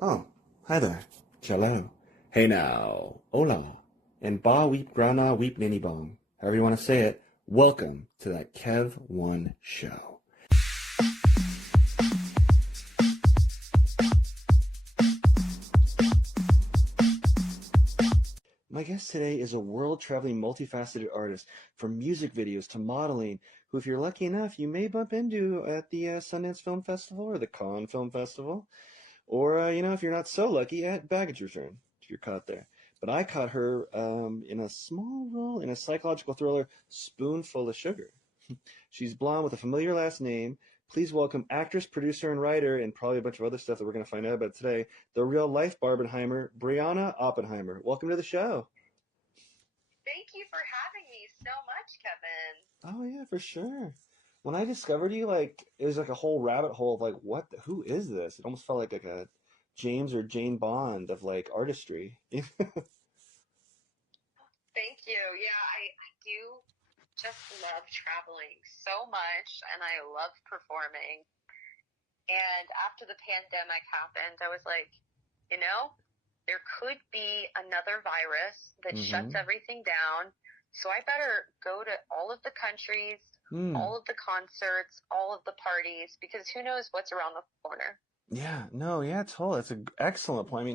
Oh, hi there. Hello. Hey now. Hola. And ba weep grana weep ninny bong. However you want to say it. Welcome to that Kev1 show. My guest today is a world-traveling, multifaceted artist, from music videos to modeling, who, if you're lucky enough, you may bump into at the Sundance Film Festival or the Cannes Film Festival. Or, if you're not so lucky, at baggage return, if you're caught there. But I caught her in a small role in a psychological thriller, Spoonful of Sugar. She's blonde with a familiar last name. Please welcome actress, producer, and writer, and probably a bunch of other stuff that we're going to find out about today, the Real Life Barbenheimer, Brianna Oppenheimer. Welcome to the show. Thank you for having me so much, Kevin. Oh, yeah, for sure. When I discovered you, it was like a whole rabbit hole of who is this? It almost felt like a James or Jane Bond of artistry. Thank you. Yeah, I do just love traveling so much and I love performing. And after the pandemic happened, I was like, you know, there could be another virus that shuts Mm-hmm. everything down. So I better go to all of the countries, Hmm. all of the concerts, all of the parties, because who knows what's around the corner. Yeah, no, yeah, totally. That's an excellent point.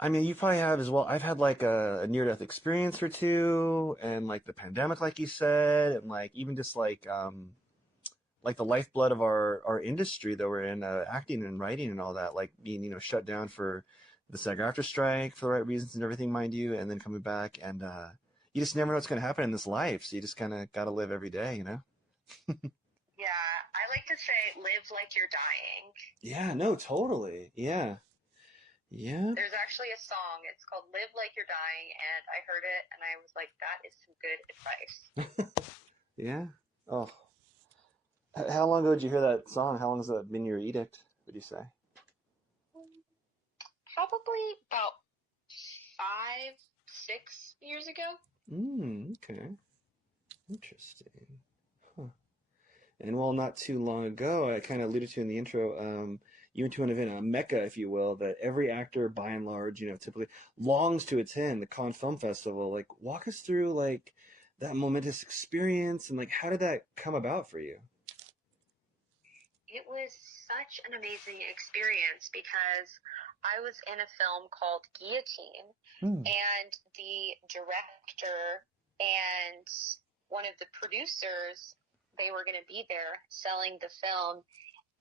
I mean, you probably have as well. I've had a near-death experience or two, and the pandemic, like you said, and even just like the lifeblood of our industry that we're in, acting and writing and all that, like being shut down for the SAG-AFTRA strike for the right reasons and everything, mind you, and then coming back, and you just never know what's going to happen in this life, so you just kind of got to live every day, you know? Yeah, I like to say live like you're dying. Yeah, no, totally. Yeah. Yeah. There's actually a song. It's called Live Like You're Dying, and I heard it and I was like, that is some good advice. Yeah. Oh, how long ago did you hear that song? How long has that been your edict, would you say? Probably about 5, 6 years ago. Okay. Interesting. Huh. And while not too long ago, I kind of alluded to in the intro, you went to an event, a mecca, if you will, that every actor, by and large, typically longs to attend, the Cannes Film Festival. Walk us through, that momentous experience, and, how did that come about for you? It was such an amazing experience because I was in a film called Guillotine, Hmm. and the director and one of the producers, they were going to be there selling the film.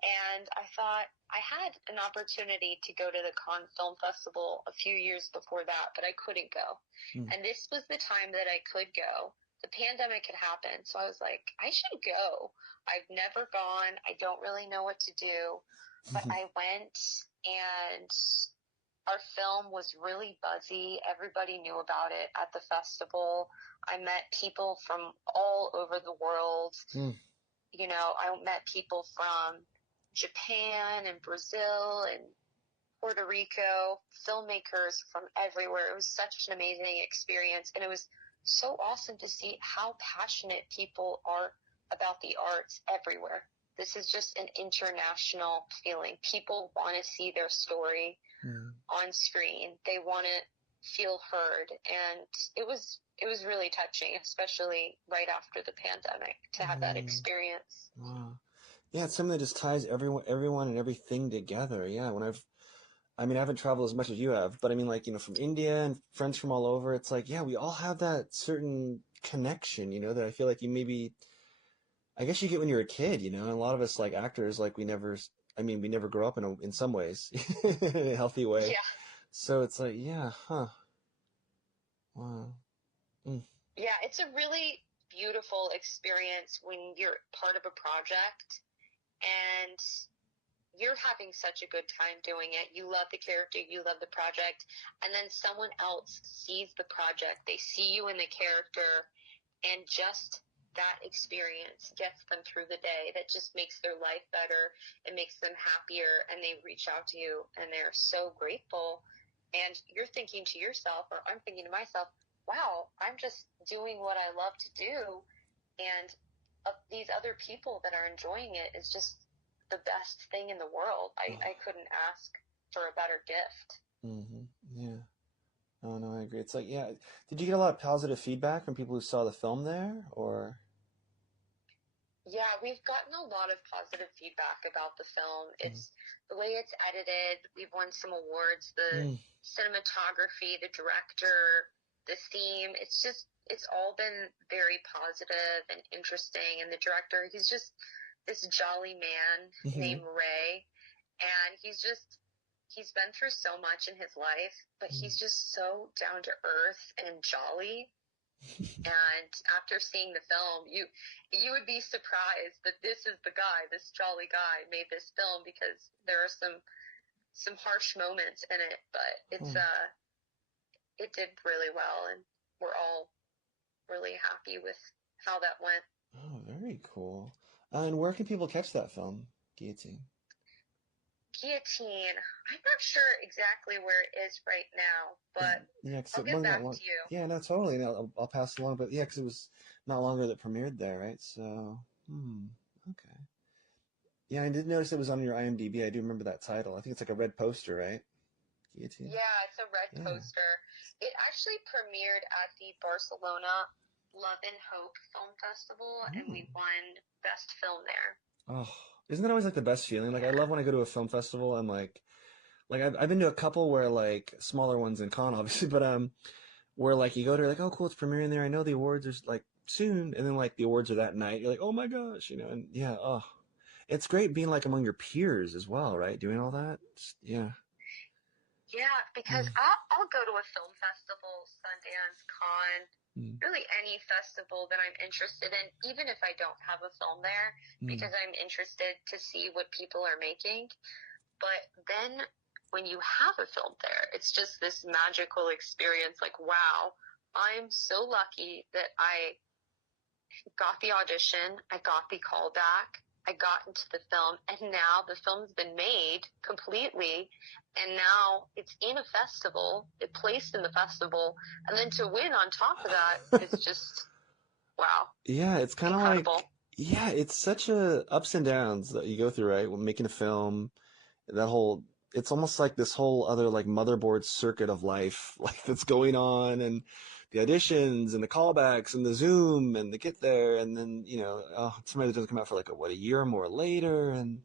And I thought I had an opportunity to go to the Cannes Film Festival a few years before that, but I couldn't go. Hmm. And this was the time that I could go. The pandemic had happened, so I was like, I should go. I've never gone. I don't really know what to do. But I went, and our film was really buzzy. Everybody knew about it at the festival. I met people from all over the world. Hmm. I met people from Japan and Brazil and Puerto Rico, filmmakers from everywhere. It was such an amazing experience, and it was so awesome to see how passionate people are about the arts everywhere. This is just an international feeling. People want to see their story Hmm. on screen. They want to feel heard, and it was really touching, especially right after the pandemic, to have that Hmm. experience. Wow. Yeah, it's something that just ties everyone and everything together. Yeah, I haven't traveled as much as you have, but I mean, from India and friends from all over, it's like, yeah, we all have that certain connection, that I feel like I guess you get when you're a kid, and a lot of us, like actors, we never grow up in some ways, in a healthy way. Yeah. So it's like, yeah, huh, wow. Mm. Yeah, it's a really beautiful experience when you're part of a project and you're having such a good time doing it. You love the character, you love the project, and then someone else sees the project. They see you in the character, and just that experience gets them through the day. That just makes their life better. It makes them happier, and they reach out to you, and they're so grateful. And you're thinking to yourself, or I'm thinking to myself, wow, I'm just doing what I love to do. And these other people that are enjoying it is just the best thing in the world. I couldn't ask for a better gift. Yeah. Oh no, I agree. It's like, yeah. Did you get a lot of positive feedback from people who saw the film there, or? Yeah, we've gotten a lot of positive feedback about the film. Mm. It's the way it's edited. We've won some awards, the Mm. cinematography, the director, the theme. It's all been very positive and interesting. And the director, he's just this jolly man named Ray. And he's been through so much in his life, but he's just so down to earth and jolly. And after seeing the film, you would be surprised that this is the guy, this jolly guy, made this film, because there are some harsh moments in it, but it did really well, and we're all really happy with how that went. Oh, very cool. And where can people catch that film, Guillotine? Guillotine. I'm not sure exactly where it is right now, but Yeah, because I'll it get wasn't that back long. to you. Yeah, no, totally. No, I'll pass it along. But yeah, because it was not longer that premiered there, right? So, okay. Yeah, I did notice it was on your IMDb. I do remember that title. I think it's like a red poster, right? Guillotine. Yeah, it's a red poster. It actually premiered at the Barcelona Love and Hope Film Festival, and we won Best Film there. Oh, isn't that always like the best feeling? Like I love when I go to a film festival and like I've been to a couple where like smaller ones in con obviously, but where like you go to like, oh cool, it's premiering there. I know the awards are like soon, and then like the awards are that night. You're like, oh my gosh, and yeah, oh, it's great being like among your peers as well, right? Doing all that, yeah. Yeah, because I'll go to a film festival, Sundance, Con, really any festival that I'm interested in, even if I don't have a film there, because I'm interested to see what people are making. But then when you have a film there, it's just this magical experience. Like, wow, I'm so lucky that I got the audition, I got the callback, I got into the film, and now the film's been made completely, and now it's in a festival, it placed in the festival, and then to win on top of that is just, wow. Yeah, it's kind of like, incredible. yeah, it's such a ups and downs that you go through, right? When making a film, that whole, it's almost like this whole other like motherboard circuit of life, like that's going on, and the auditions and the callbacks and the Zoom and the get there, and then somebody that doesn't come out for like a year or more later, and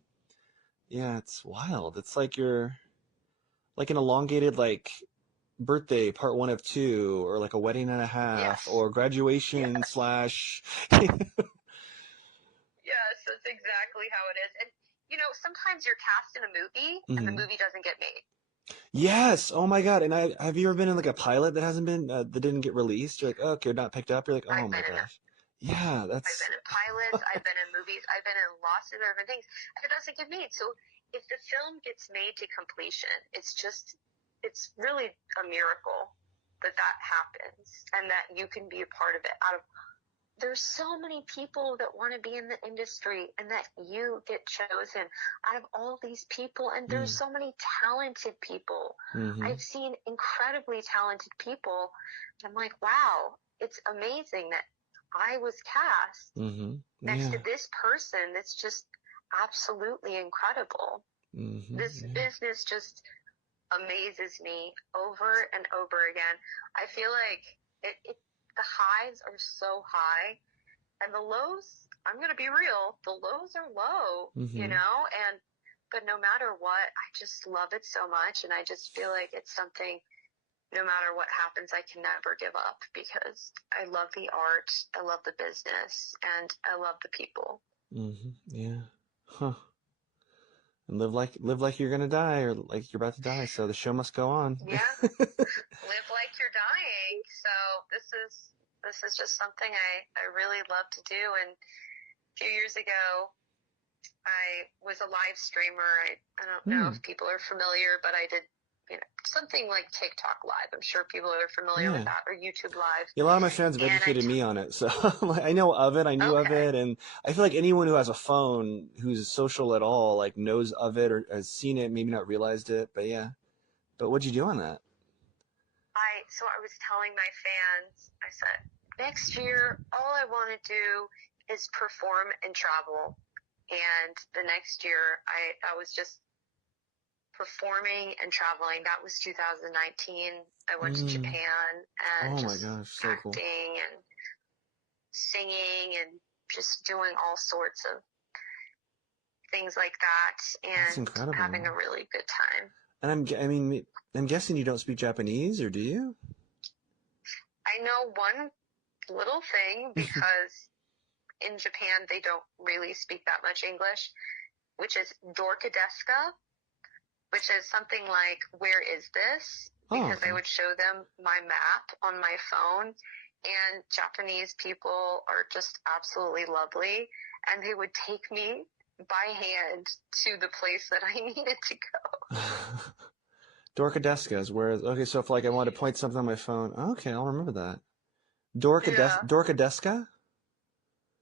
yeah, it's wild. It's like you're like an elongated like birthday part one of two, or like a wedding and a half, Yes. or graduation Yes. slash. Yes, that's exactly how it is. And, sometimes you're cast in a movie and the movie doesn't get made. Yes. Oh my God. And have you ever been in like a pilot that hasn't been that didn't get released? You're like, oh, okay, you're not picked up. You're like, oh I've my been in gosh. Yeah, I've that's. been in pilots, I've been in movies, I've been in lots of different things, and it doesn't get made. So if the film gets made to completion, it's really a miracle that happens, and that you can be a part of it. There's so many people that want to be in the industry, and that you get chosen out of all these people, and there's so many talented people. I've seen incredibly talented people, and I'm like, wow, it's amazing that I was cast next to this person that's just absolutely incredible. This business just amazes me over and over again. I feel like the highs are so high, and the lows, I'm going to be real, the lows are low, but no matter what, I just love it so much, and I just feel like it's something, no matter what happens, I can never give up, because I love the art, I love the business, and I love the people. Yeah. Huh. And live like you're gonna die, or like you're about to die. So the show must go on. Yeah. Live like you're dying. So this is just something I really love to do. And a few years ago, I was a live streamer. I don't know if people are familiar, but I did something like TikTok Live. I'm sure people are familiar with that, or YouTube Live. Yeah, a lot of my fans have educated me on it, so I know of it. I knew of it, and I feel like anyone who has a phone who's social at all like knows of it or has seen it, maybe not realized it, but yeah. But what'd you do on that? So I was telling my fans, I said, next year, all I want to do is perform and travel. And the next year, I was just performing and traveling. That was 2019. I went to Japan and Oh my just gosh, so cool. acting and singing and just doing all sorts of things like that, That's and incredible. having a really good time. And I'm guessing you don't speak Japanese, or do you? I know one little thing, because in Japan they don't really speak that much English, which is dorka desu ka, which is something like, where is this? Because I would show them my map on my phone, and Japanese people are just absolutely lovely, and they would take me by hand to the place that I needed to go. Dorka desu ka is where, okay, so if like I wanted to point something on my phone, okay, I'll remember that. Dorka desu ka?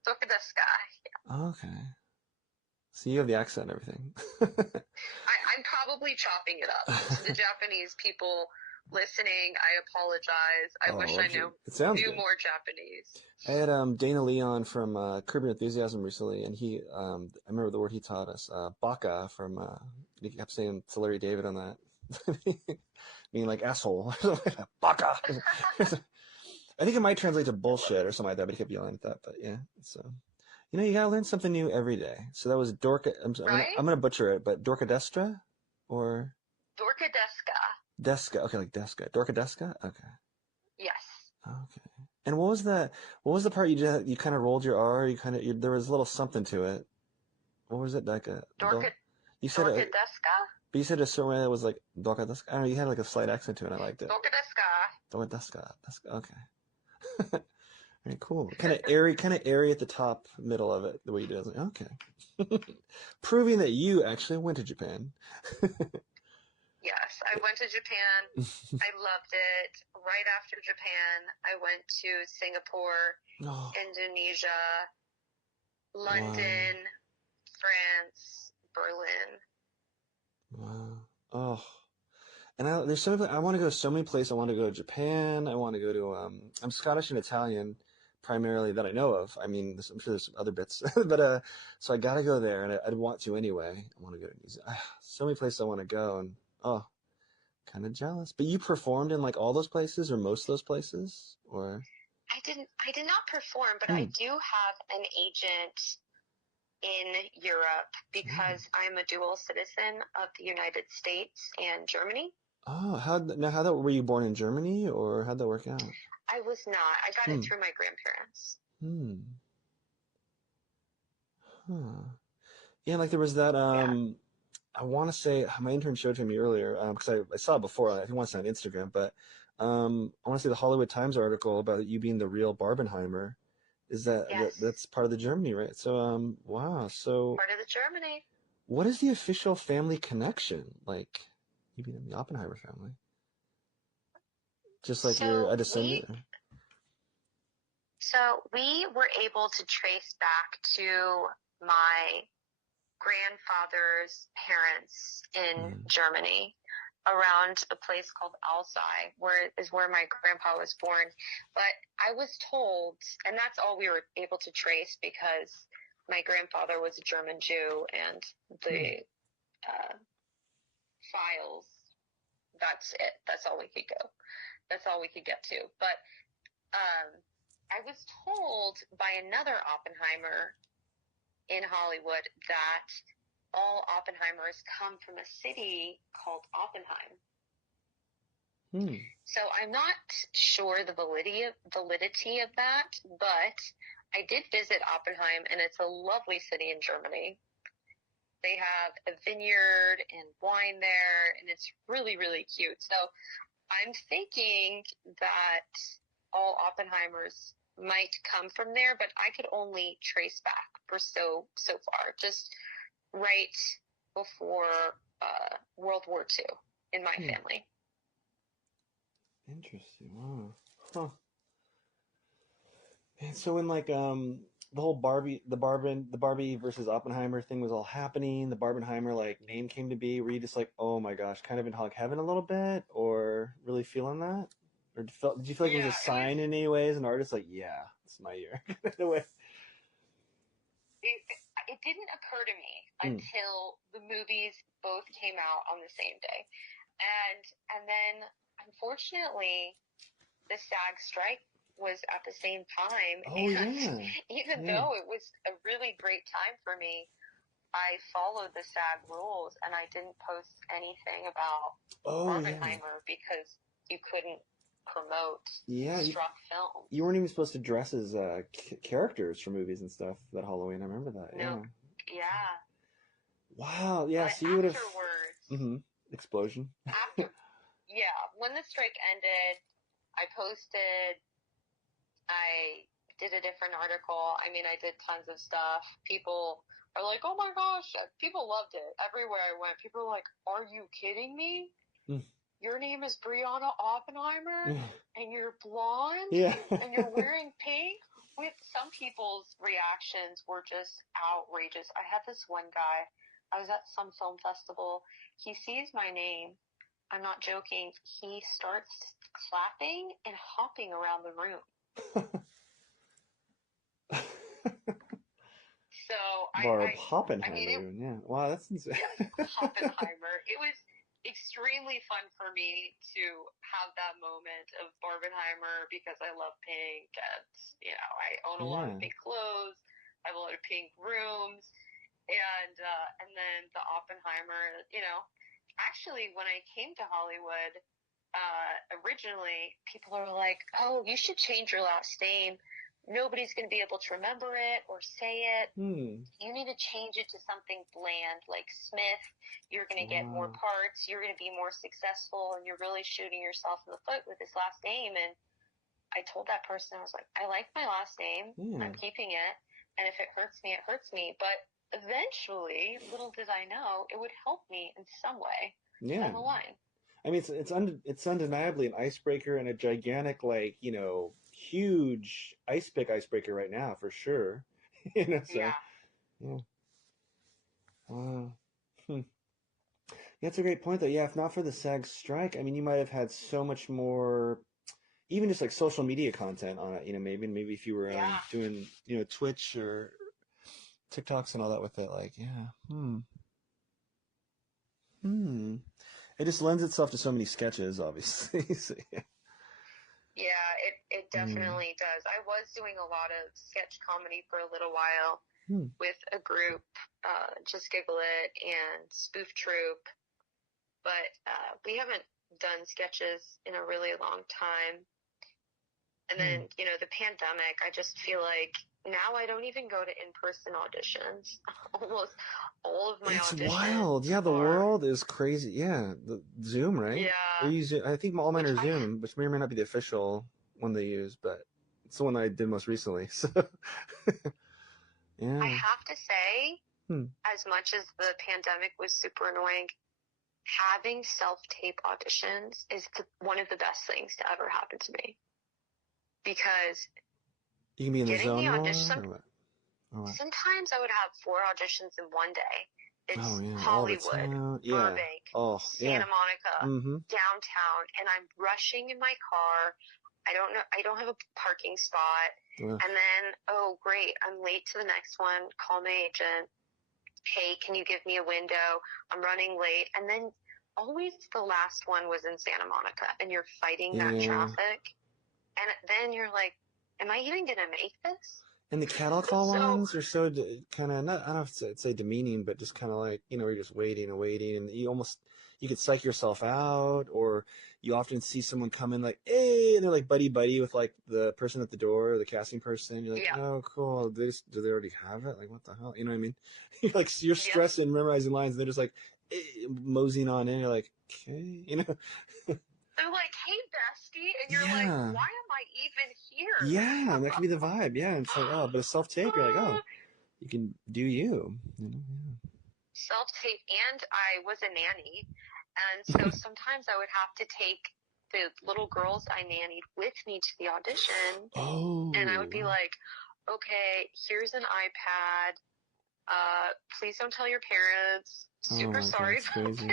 Dorka desu ka, yeah. Okay. So you have the accent and everything. I'm probably chopping it up. To the Japanese people listening, I apologize. I wish I knew more Japanese. I had Dana Leon from Curb Your Enthusiasm recently, and I remember the word he taught us, baka, from, he kept saying to Larry David on that. Meaning like asshole. Baka! I think it might translate to bullshit or something like that, but he kept yelling at that. But yeah, so you gotta learn something new every day. So that was Dorka. I'm gonna butcher it, but Dorka Destra, or Dorka desu ka. Deska. Okay, like Deska. Dorka Deska. Okay. Yes. Okay. And what was the part you did? You kind of rolled your R. There was a little something to it. What was it like you said Dorka desu ka. But you said a certain way that was like Dorka Deska. I don't know. You had like a slight accent to it. I liked it. Dorka desu ka. Dorka Deska. Okay. Very cool. Kind of airy at the top, middle of it, the way you did it. I was like, okay. Proving that you actually went to Japan. Yes, I went to Japan. I loved it. Right after Japan, I went to Singapore, Indonesia, London, France, Berlin. Wow. Oh. And I want to go to so many places. I want to go to Japan. I want to go to, I'm Scottish and Italian primarily that I know of. I mean, I'm sure there's some other bits, but, so I got to go there, and I'd want to anyway. I want to go to New Zealand. So many places I want to go, and, kind of jealous. But you performed in like all those places or most of those places, or? I did not perform, but I do have an agent in Europe because I'm a dual citizen of the United States and Germany. Oh, were you born in Germany, or how'd that work out? I was not. I got it through my grandparents. Huh. Yeah, like there was that, I want to say, my intern showed it to me earlier, because I saw it before, I think once on Instagram, but I want to say the Hollywood Times article about you being the real Barbenheimer. Is that's part of the Germany, right? So, wow. So part of the Germany. What is the official family connection? Like, you being in the Oppenheimer family? Just like you're a descendant? So we were able to trace back to my grandfather's parents in Germany, around a place called Alzey, where my grandpa was born. But I was told, and that's all we were able to trace, because my grandfather was a German Jew, and the files, that's it. That's all we could go. That's all we could get to. But I was told by another Oppenheimer in Hollywood that all Oppenheimers come from a city called Oppenheim. So I'm not sure the validity of that, but I did visit Oppenheim, and it's a lovely city in Germany. They have a vineyard and wine there, and it's really, really cute. So I'm thinking that all Oppenheimers might come from there, but I could only trace back for so far, just right before World War II in my family. Interesting. Wow. Huh. And so when like the whole the Barbie versus Oppenheimer thing was all happening, the Barbenheimer like name came to be, were you just like, oh my gosh, kind of in hog heaven a little bit, or really feeling that? Or did you feel like it was a sign in any way as an artist, like, yeah, it's my year? In a way. it didn't occur to me until the movies both came out on the same day. And then, unfortunately, the SAG strike was at the same time. Oh, and even though it was a really great time for me, I followed the SAG rules and I didn't post anything about Barbenheimer because you couldn't promote struck film. You weren't even supposed to dress as characters for movies and stuff that Halloween. I remember that. No. Yeah. Wow. Yeah. But so you would have. Afterwards. Explosion. When the strike ended, I posted. I did a different article. I mean, I did tons of stuff. People are like, "Oh my gosh!" People loved it. Everywhere I went, people were like, "Are you kidding me? Your name is Brianna Oppenheimer, and you're blonde, and you're wearing pink." With some people's reactions were just outrageous. I had this one guy. I was at some film festival. He sees my name. I'm not joking. He starts clapping and hopping around the room. So Oppenheimer. Wow, that's insane. Yes, Oppenheimer. It was extremely fun for me to have that moment of Barbenheimer because I love pink and, I own a lot of pink clothes. I have a lot of pink rooms. And then the Oppenheimer, actually when I came to Hollywood, originally people are like, "Oh, you should change your last name. Nobody's going to be able to remember it or say it. You need to change it to something bland like Smith. You're going to get more parts. You're going to be more successful, and you're really shooting yourself in the foot with this last name." And I told that person, I was like, "I like my last name. I'm keeping it. And if it hurts me, it hurts me." But eventually, little did I know, it would help me in some way down the line. I mean, it's undeniably an icebreaker and a gigantic, huge icebreaker right now for sure. Wow. That's a great point, though. Yeah, if not for the SAG strike, I mean, you might have had so much more, even just like social media content on it. Maybe if you were doing, Twitch or TikToks and all that with it, It just lends itself to so many sketches, obviously. So, Yeah, it definitely does. I was doing a lot of sketch comedy for a little while with a group, Just Giggle It and Spoof Troop, but we haven't done sketches in a really long time. And then, the pandemic, I just feel like now I don't even go to in-person auditions. Almost all of my auditions. It's wild. Yeah, the world is crazy. Yeah, the Zoom, right? Yeah. I think all mine are Zoom, which may or may not be the official one they use, but it's the one I did most recently. So, I have to say, as much as the pandemic was super annoying, having self-tape auditions is one of the best things to ever happen to me. Because you can be in the zone sometimes I would have 4 auditions in one day. It's Hollywood, Burbank, Santa Monica, downtown, and I'm rushing in my car. I don't have a parking spot. And then, oh great, I'm late to the next one. Call my agent. Hey, can you give me a window? I'm running late. And then always the last one was in Santa Monica, and you're fighting that traffic. And then you're like, am I even going to make this? And the cattle call ones are so kind of, not, I don't know if it's say demeaning, but just kind of like, you're just waiting and waiting. And you could psych yourself out, or you often see someone come in like, hey, and they're like buddy with like the person at the door, or the casting person. You're like, oh, cool. Do they already have it? Like, what the hell? You know what I mean? You're stressed and memorizing lines, and they're just like moseying on in. You're like, okay, They're like, hey, bestie. And you're like, why am I even here? Yeah, and that could be the vibe. Yeah, and it's like, but a self-tape, you're like, oh, you can do you. Self-tape, and I was a nanny. And so sometimes I would have to take the little girls I nannied with me to the audition. Oh. And I would be like, okay, here's an iPad. Please don't tell your parents. Super sorry about this.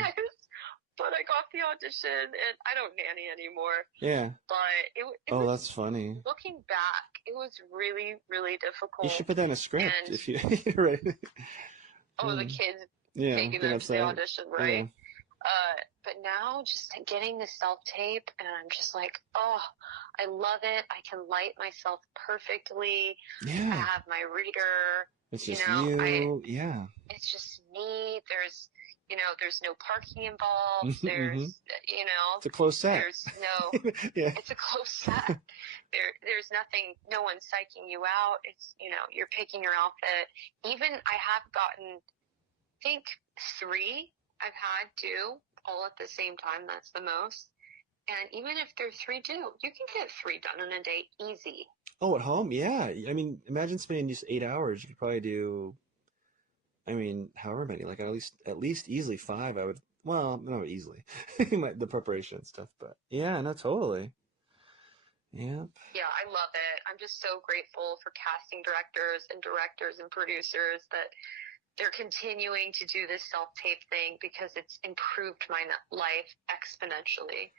But I off the audition, and I don't nanny anymore. Yeah. But it Oh, was, that's funny. looking back, it was really, really difficult. You should put that in a script And, if you right. the kids Yeah, taking being them to the upset. audition, right? Yeah. But now just getting the self-tape, and I'm just like, oh, I love it. I can light myself perfectly. Yeah. I have my reader. It's just you. Yeah. It's just me. There's no parking involved. Mm-hmm. There's, It's a close set. there's no, Yeah. it's a close set. There's nothing, no one's psyching you out. It's, you're picking your outfit. Even I have gotten, I think 3 I've had do all at the same time. That's the most. And even if they're 3 due, you can get 3 done in a day easy. Oh, at home? Yeah. I mean, imagine spending just 8 hours. You could probably do, I mean, however many, like at least easily 5. I would, well, not easily, the preparation and stuff, but yeah, no, totally. Yeah. Yeah, I love it. I'm just so grateful for casting directors and producers that they're continuing to do this self-tape thing, because it's improved my life exponentially.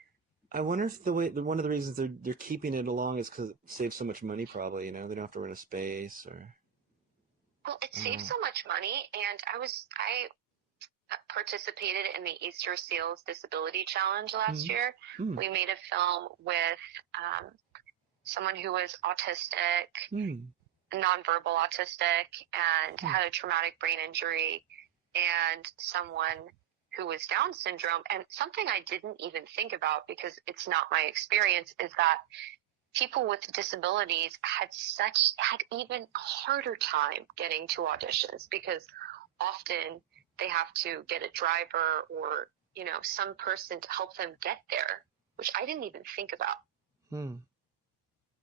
I wonder if one of the reasons they're keeping it along is because it saves so much money, probably, they don't have to rent a space or. Well, it saves so much money, and I participated in the Easter Seals Disability Challenge last year. We made a film with someone who was autistic, nonverbal autistic, and had a traumatic brain injury, and someone who was Down syndrome. And something I didn't even think about, because it's not my experience, is that people with disabilities had even harder time getting to auditions, because often they have to get a driver or, some person to help them get there, which I didn't even think about.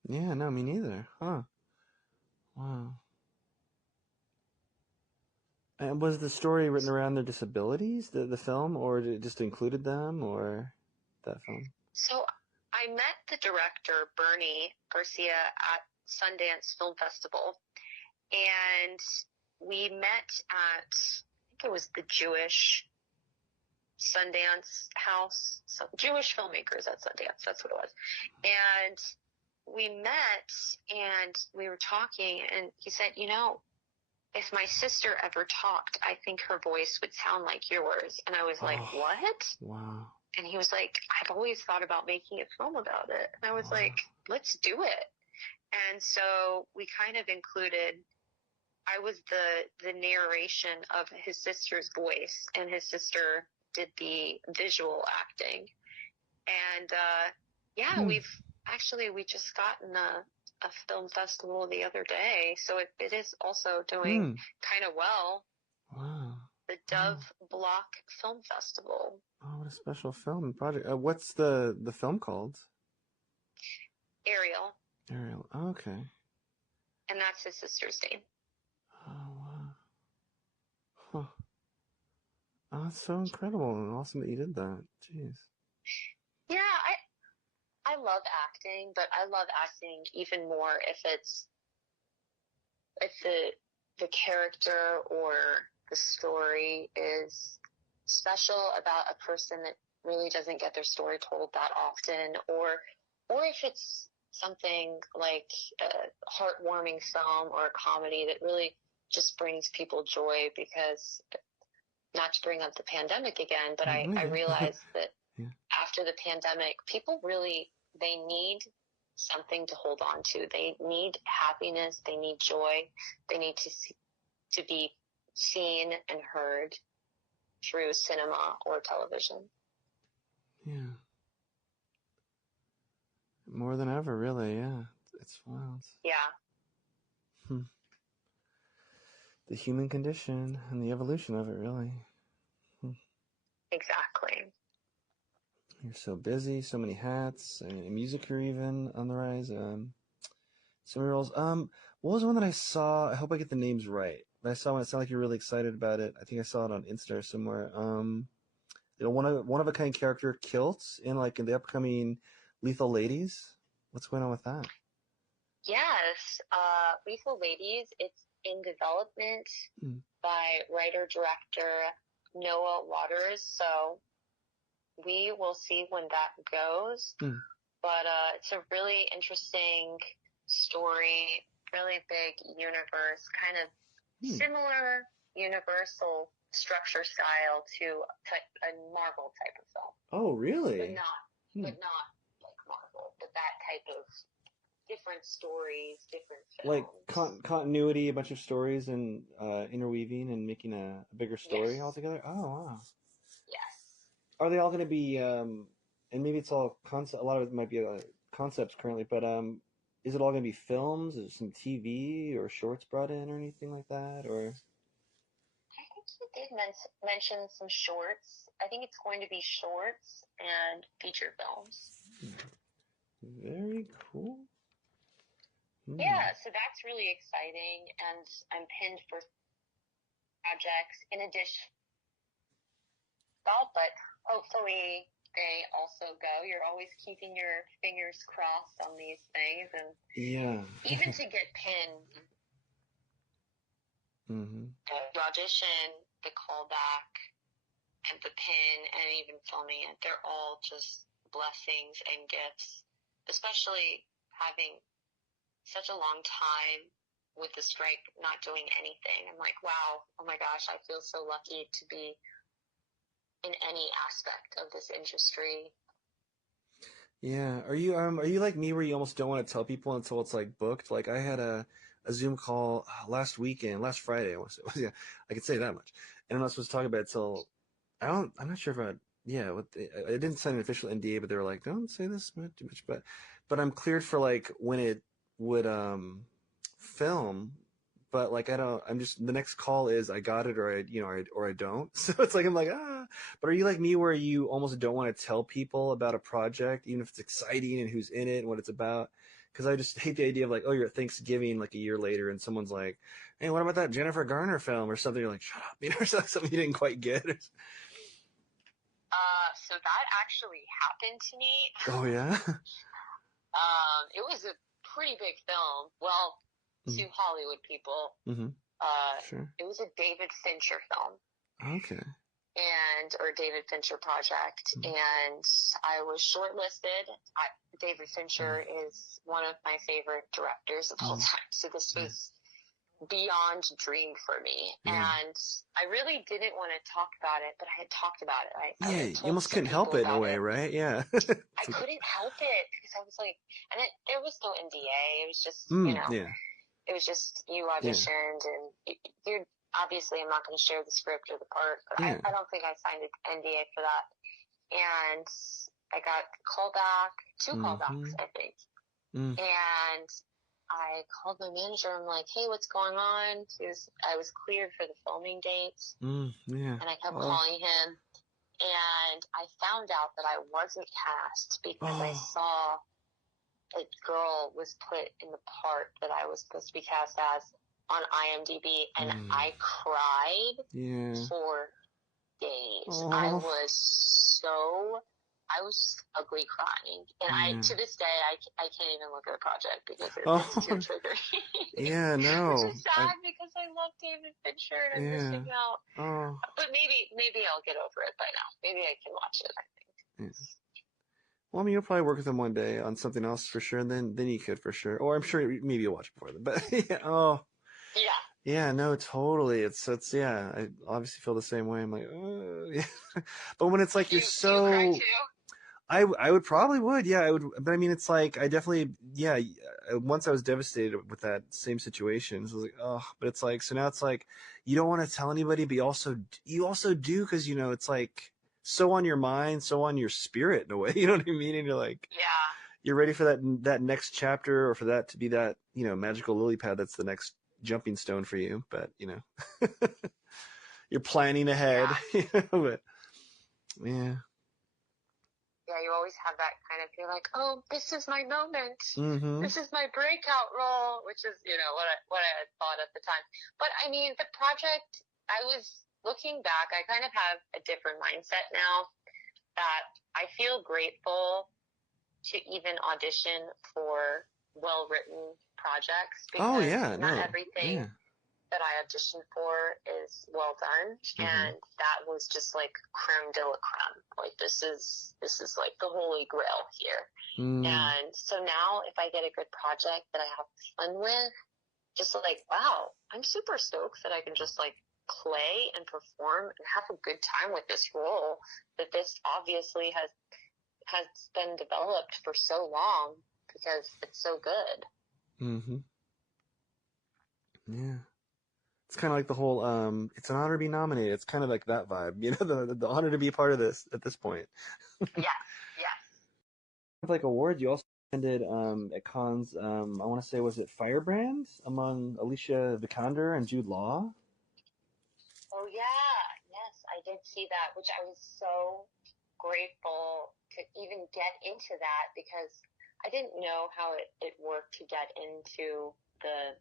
Yeah, no, me neither. Huh. Wow. And was the story written around their disabilities, the film, or it just included them, or that film? So I met the director, Bernie Garcia, at Sundance Film Festival, and we met at, I think it was the Jewish Sundance House, Jewish filmmakers at Sundance, that's what it was. And we met, and we were talking, and he said, if my sister ever talked, I think her voice would sound like yours. And I was like, what? Wow. And he was like, I've always thought about making a film about it. And I was like, let's do it. And so we kind of included, I was the narration of his sister's voice, and his sister did the visual acting. And we just gotten a film festival the other day, so it is also doing kind of well. Wow. The Dove Block Film Festival. Oh, what a special film project. What's the film called? Ariel. Ariel. Oh, okay. And that's his sister's name. Oh, wow. Huh. Oh, that's so incredible and awesome that you did that. Jeez. Yeah, I love acting, but I love acting even more if the character or the story is special about a person that really doesn't get their story told that often, or if it's something like a heartwarming film or a comedy that really just brings people joy. Because, not to bring up the pandemic again, but I realized that after the pandemic, people really, they need something to hold on to. They need happiness. They need joy. They need to be seen and heard through cinema or television. Yeah. More than ever, really, yeah. It's wild. Yeah. The human condition and the evolution of it, really. Exactly. You're so busy, so many hats, and music career even on the rise. So many roles. What was the one that I saw? I hope I get the names right. But I saw one. It sounded like you're really excited about it. I think I saw it on Insta or somewhere. One of a kind character kilts in the upcoming Lethal Ladies. What's going on with that? Yes, Lethal Ladies. It's in development by writer-director Noah Waters. So we will see when that goes. Hmm. But it's a really interesting story, really big universe, kind of similar universal structure style to a Marvel type of film. Oh, really? But not like Marvel, but that type of different stories, different films. Like continuity, a bunch of stories and interweaving and making a bigger story altogether? Oh, wow. Yes. Are they all going to be, and maybe it's all concept, a lot of it might be concepts currently, but is it all going to be films? Is it some TV or shorts brought in or anything like that? Or I think he did mention some shorts. I think it's going to be shorts and feature films. Very cool. Yeah, so that's really exciting, and I'm pinned for projects in addition. But hopefully they also go. You're always keeping your fingers crossed on these things, and even to get pinned, the audition, the callback, and the pin, and even filming it, they're all just blessings and gifts, especially having such a long time with the strike not doing anything. I'm like, wow, oh my gosh, I feel so lucky to be in any aspect of this industry. Yeah. Are you like me where you almost don't want to tell people until it's like booked? Like I had a Zoom call last Friday. Yeah, I could say that much. And I'm not supposed to talk about it till I'm not sure if I didn't sign an official NDA, but they were like, don't say this too much. But I'm cleared for like when it would film, but like I'm just the next call is I got it or I don't. So it's like I'm like But are you like me where you almost don't want to tell people about a project, even if it's exciting and who's in it and what it's about? Because I just hate the idea of like, oh, you're at Thanksgiving like a year later and someone's like, hey, what about that Jennifer Garner film or something? You're like, shut up, or something you didn't quite get. So that actually happened to me. Oh yeah. It was a pretty big film. Well, to Hollywood people, Sure. It was a David Fincher film. Okay. Or David Fincher project, and I was shortlisted. David Fincher is one of my favorite directors of all time, so this was beyond dream for me. And I really didn't want to talk about it, but I had talked about it. You almost couldn't help it in a way, right? Yeah. I couldn't help it because I was like, and there was no NDA. It was just, it was just you auditioned, and you're obviously I'm not going to share the script or the part, but I don't think I signed an NDA for that. And I got two callbacks, I think. And I called my manager. I'm like, hey, what's going on? I was cleared for the filming dates. And I kept calling him. And I found out that I wasn't cast because I saw a girl was put in the part that I was supposed to be cast as on IMDb, and I cried for days. I was just ugly crying, and to this day I can't even look at a project because it's too triggering. Yeah, no. Which is sad because I love David Fincher and I'm missing out. But maybe I'll get over it by now. Maybe I can watch it, I think. Well, I mean, you'll probably work with him one day on something else for sure, and then you could for sure. Or I'm sure maybe you'll watch before then. But yeah, no, totally. It's I obviously feel the same way. I'm like, yeah. But when it's like you're so, you cry too? I would probably would, I would. But I mean, it's like I definitely, once I was devastated with that same situation. So I was like, but it's like, so now it's like you don't want to tell anybody, but you also do because it's like so on your mind, so on your spirit in a way. You know what I mean? And you're like, you're ready for that next chapter, or for that to be that magical lily pad that's the next jumping stone for you. But you're planning ahead. But yeah, you always have that kind of, you're like, oh, this is my moment. This is my breakout role, which is, what I had thought at the time. But I mean, the project, I was looking back, I kind of have a different mindset now, that I feel grateful to even audition for well-written projects, because not everything that I auditioned for is well done, and that was just like creme de la creme. Like this is like the holy grail here. And so now if I get a good project that I have fun with, just like, wow, I'm super stoked that I can just like play and perform and have a good time with this role that this obviously has been developed for so long because it's so good. Yeah. It's kind of like the whole, it's an honor to be nominated. It's kind of like that vibe, you know, the honor to be a part of this at this point. Yeah. Like awards, you also attended at cons, I want to say, was it Firebrand among Alicia Vikander and Jude Law? Oh, yeah. Yes, I did see that, which I was so grateful to even get into that because I didn't know how it worked to get into the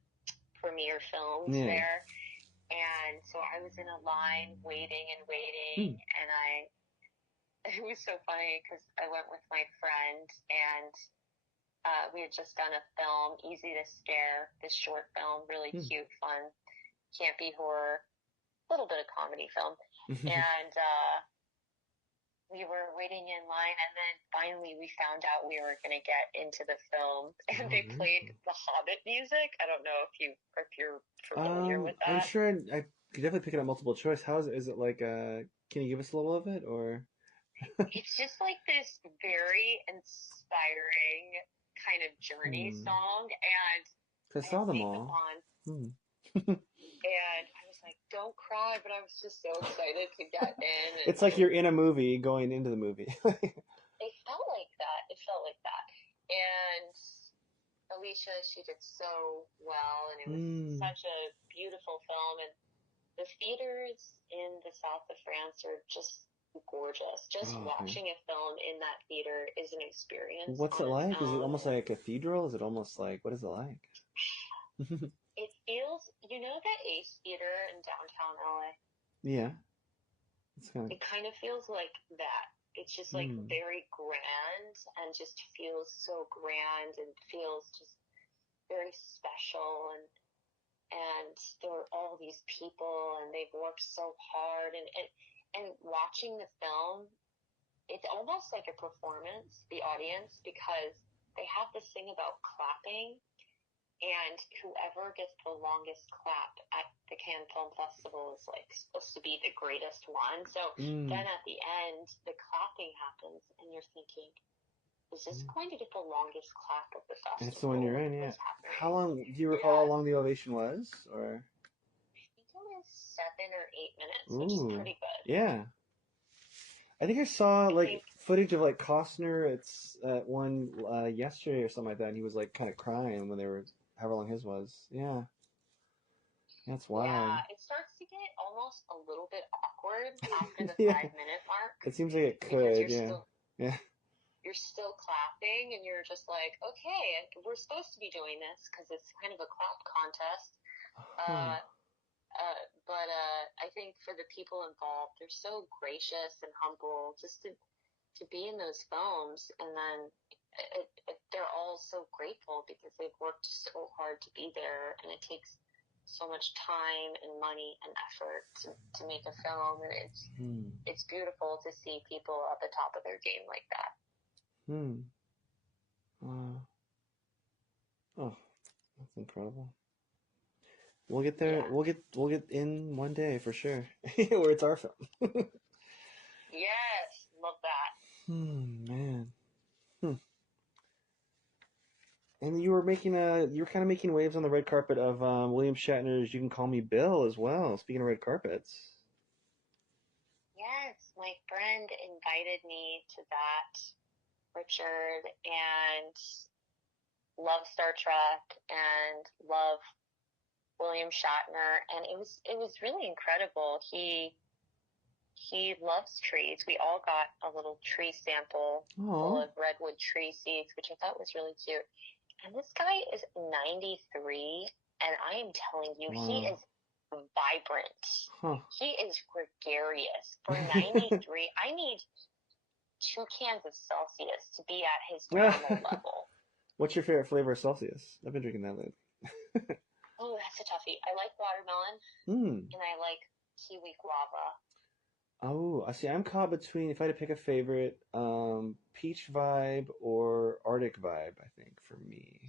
premiere films there. And so I was in a line waiting, and it was so funny because I went with my friend, and we had just done a film, Easy to Scare, this short film, really cute, fun, campy horror, a little bit of comedy film. And we were waiting in line, and then finally we found out we were going to get into the film, and they played the Hobbit music. I don't know if you're familiar with that. I'm sure I could definitely pick it up multiple choice. How is it like? Can you give us a little of it, or? It's just like this very inspiring kind of journey song, and I saw them all. And I was like, don't cry, but I was just so excited to get in. And it's like you're in a movie going into the movie. It felt like that. And Alicia, she did so well, and it was such a beautiful film. And the theaters in the south of France are just gorgeous. Just watching a film in that theater is an experience. What's it like? Is it almost like a cathedral? Is it almost like, what is it like? It feels, you know, that Ace Theater in downtown LA? Yeah. It kind of feels like that. It's just like very grand and just feels so grand and feels just very special. And there are all these people and they've worked so hard. And watching the film, it's almost like a performance, the audience, because they have this thing about clapping. And whoever gets the longest clap at the Cannes Film Festival is like supposed to be the greatest one. So then at the end, the clapping happens, and you're thinking, is this going to get the longest clap of the festival? That's the one you're in, yeah. How long, do you recall how long the ovation was? Or I think it was 7 or 8 minutes, which is pretty good. Yeah. I think I saw footage of like Costner at one yesterday or something like that, and he was like kind of crying when they were however long his was. Yeah. That's wild. Yeah, it starts to get almost a little bit awkward after the 5-minute mark. It seems like it could, You're still clapping, and you're just like, okay, we're supposed to be doing this because it's kind of a clap contest. But I think for the people involved, they're so gracious and humble just to be in those films, and then they're all so grateful because they've worked so hard to be there, and it takes so much time and money and effort to make a film, and it's beautiful to see people at the top of their game like that. Oh, that's incredible. We'll get there. Yeah. We'll get in one day for sure, where it's our film. Yes, love that. Man. And you were kind of making waves on the red carpet of William Shatner's "You Can Call Me Bill" as well. Speaking of red carpets. Yes, my friend invited me to that, Richard, and love Star Trek and love William Shatner, and it was really incredible. He loves trees. We all got a little tree sample full of redwood tree seeds, which I thought was really cute. And this guy is 93, and I am telling you, he is vibrant. He is gregarious. For 93, I need 2 cans of Celsius to be at his normal level. What's your favorite flavor of Celsius? I've been drinking that lately. Oh, that's a toughie. I like watermelon Hmm. and I like kiwi guava. Oh, I see. I'm caught between if I had to pick a favorite, peach vibe or Arctic vibe, I think for me.